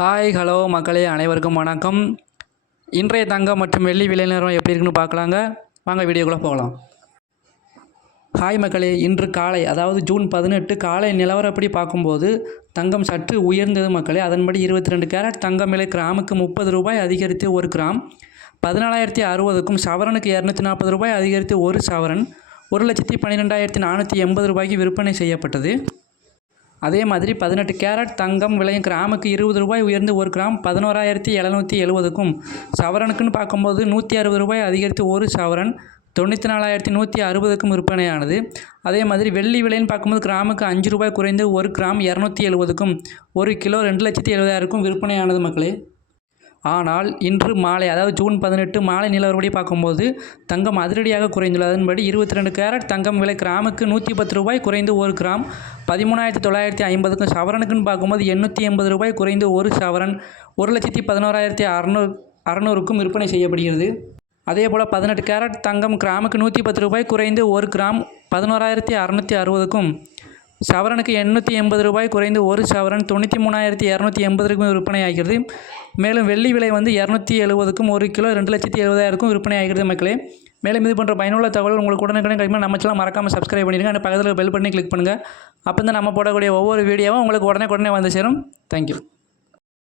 Hi hello மக்களே, அனைவருக்கும் வணக்கம். இன்றைய தங்கம் மற்றும் வெள்ளி விலை நிலவரம் எப்படி இருக்குன்னு பார்க்கலாங்க. வாங்க வீடியோக்குள்ளே போகலாம். ஹாய் மக்களே, இன்று காலை அதாவது ஜூன் 18 காலை நிலவரப்படி பார்க்கும்போது தங்கம் சற்று உயர்ந்தது மக்களே. அதன்படி 22 கேரட் தங்கம் விலை கிராமுக்கு 30 ரூபாய் அதிகரித்து 1 கிராம் 14,060க்கும், சவரனுக்கு 240 ரூபாய் அதிகரித்து 1 சவரன் 1,12,480 ரூபாய்க்கு விற்பனை செய்யப்பட்டது. அதே மாதிரி 18 கேரட் தங்கம் விலையும் கிராமுக்கு 20 ரூபாய் உயர்ந்து 1 கிராம் 11,770க்கும், சவரனுக்குன்னு பார்க்கும்போது 160 ரூபாய் அதிகரித்து 1 சவரன் 94,160க்கும் விற்பனையானது. அதே மாதிரி வெள்ளி விலைன்னு பார்க்கும்போது கிராமுக்கு 5 ரூபாய் குறைந்து 1 கிராம் 270க்கும், 1 கிலோ 2,70,000க்கும் விற்பனையானது மக்களே. ஆனால் இன்று மாலை அதாவது ஜூன் 18 மாலை நிலவரப்படி பார்க்கும்போது தங்கம் அதிரடியாக குறைந்துள்ளது. அதன்படி 22 கேரட் தங்கம் விலை கிராமுக்கு 110 ரூபாய் குறைந்து 1 கிராம் 13,950க்கும், சவரனுக்குன்னு பார்க்கும்போது 880 ரூபாய் குறைந்து 1 சவரன் 1,11,600க்கும் விற்பனை செய்யப்படுகிறது. அதேபோல் 18 கேரட் தங்கம் கிராமுக்கு 110 ரூபாய் குறைந்து 1 கிராம் 11,660க்கும், சவரனுக்கு 880 ரூபாய் குறைந்து 1 சவரன் 93,280க்கும் விற்பனை ஆகிறது. மேலும் வெள்ளி விலை 270க்கும், 1 கிலோ 2,70,000க்கும் விற்பனை ஆகிறது மக்களே. மேலும் இது போன்ற பயனுள்ள தகவல் உங்களுக்கு உடனுக்குடன் கிடைக்கும். நம்ம சேனல் மறக்காமல் சப்ஸ்கிரைப் பண்ணிடுங்க. அந்த பக்கத்தில் பெல் பட்டனை கிளிக் பண்ணுங்கள். அப்போ தான் நம்ம போடக்கூடிய ஒவ்வொரு வீடியோவும் உங்களுக்கு உடனே வந்து சேரும். தேங்க்யூ.